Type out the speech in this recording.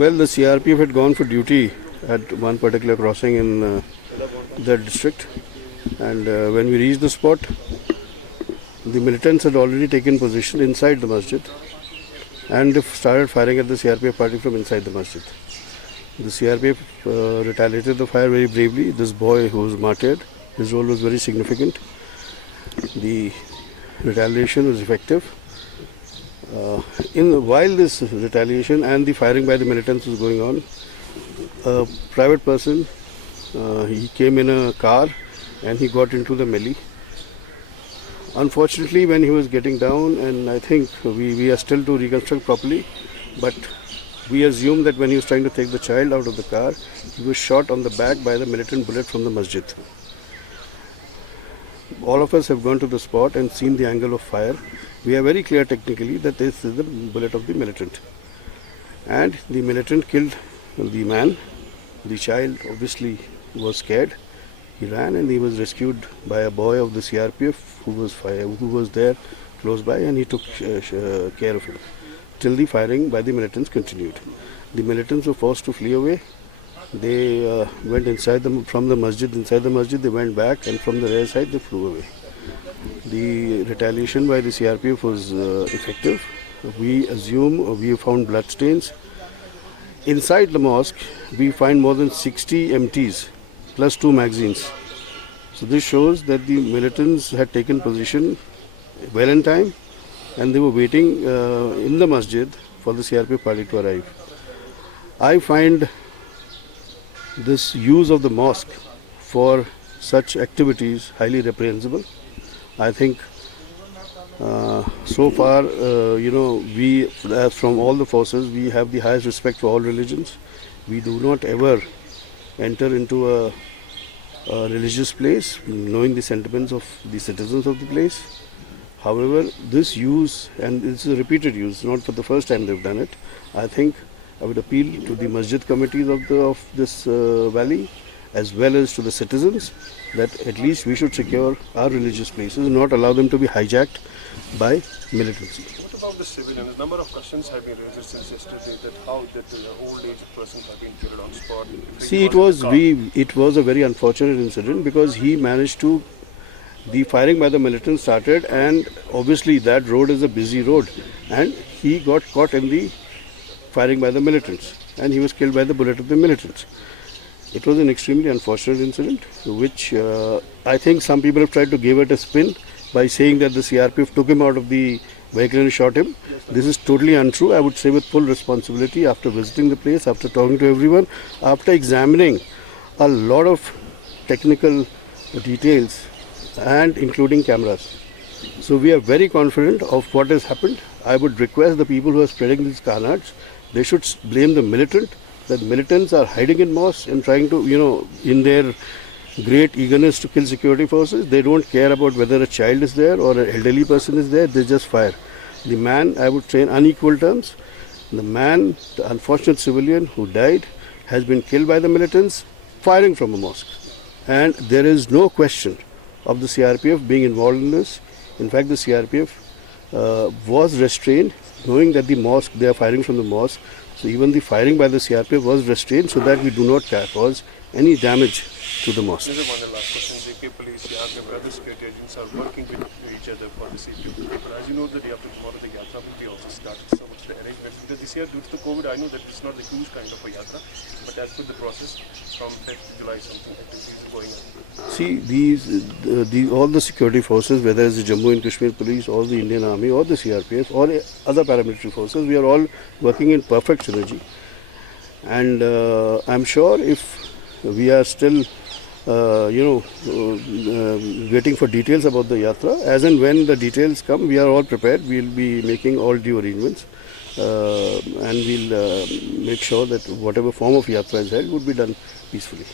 Well, the CRPF had gone for duty at one particular crossing in that district, and when we reached the spot, the militants had already taken position inside the masjid and started firing at the CRPF party from inside the masjid. The CRPF retaliated the fire very bravely. This boy who was martyred, his role was very significant. The retaliation was effective. While this retaliation and the firing by the militants was going on, a private person, he came in a car and he got into the melee. Unfortunately, when he was getting down, and I think we are still to reconstruct properly, but we assume that when he was trying to take the child out of the car, he was shot on the back by the militant bullet from the masjid. All of us have gone to the spot and seen the angle of fire. We are very clear technically that this is the bullet of the militant. And the militant killed the man. The child obviously was scared. He ran and he was rescued by a boy of the CRPF who was there close by, and he took care of him till the firing by the militants continued. The militants were forced to flee away. They went from the masjid. Inside the masjid, they went back, and from the rear side, they flew away. The retaliation by the CRPF was effective. We assume we found bloodstains. Inside the mosque, we find more than 60 MTs plus 2 magazines. So this shows that the militants had taken position well in time, and they were waiting in the masjid for the CRPF party to arrive. I find this use of the mosque for such activities highly reprehensible. I think so far, we from all the forces, we have the highest respect for all religions. We do not ever enter into a religious place knowing the sentiments of the citizens of the place. However, this use, and it's a repeated use, not for the first time they've done it. I think I would appeal to the masjid committees of this valley, as well as to the citizens, that at least we should secure our religious places, not allow them to be hijacked by militancy. What about the civilians? A number of questions have been raised since yesterday, that how did the old age person have been killed on spot? See, it was a very unfortunate incident, because he managed to, the firing by the militants started, and obviously that road is a busy road, and he got caught in the firing by the militants, and he was killed by the bullet of the militants. It was an extremely unfortunate incident, which I think some people have tried to give it a spin by saying that the CRPF took him out of the vehicle and shot him. This is totally untrue. I would say with full responsibility, after visiting the place, after talking to everyone, after examining a lot of technical details and including cameras. So we are very confident of what has happened. I would request the people who are spreading these carnage, they should blame the militant, that militants are hiding in mosques and trying to, in their great eagerness to kill security forces, they don't care about whether a child is there or an elderly person is there, they just fire. The man, I would say in unequal terms, the man, the unfortunate civilian who died, has been killed by the militants firing from a mosque. And there is no question of the CRPF being involved in this. In fact, the CRPF was restrained, knowing that the mosque, they are firing from the mosque. So even the firing by the CRPF was restrained so that we do not cause any damage to the mosque. This is one last question. JK Police, and other security agents are working with each other for the safety of the people. As you know, the day after tomorrow, the Yatra will be also started. So what's the arrangements? Because this year, due to the COVID, I know that it's not the huge kind of a Yatra, but as per the process, from 5th July, something activities are going on. See, all the security forces, whether it's the Jammu and Kashmir Police or the Indian Army or the CRPF or other paramilitary forces, we are all working in perfect synergy. And I'm sure if we are still, waiting for details about the Yatra, as and when the details come, we are all prepared. We'll be making all due arrangements, and we'll make sure that whatever form of Yatra is held would be done peacefully.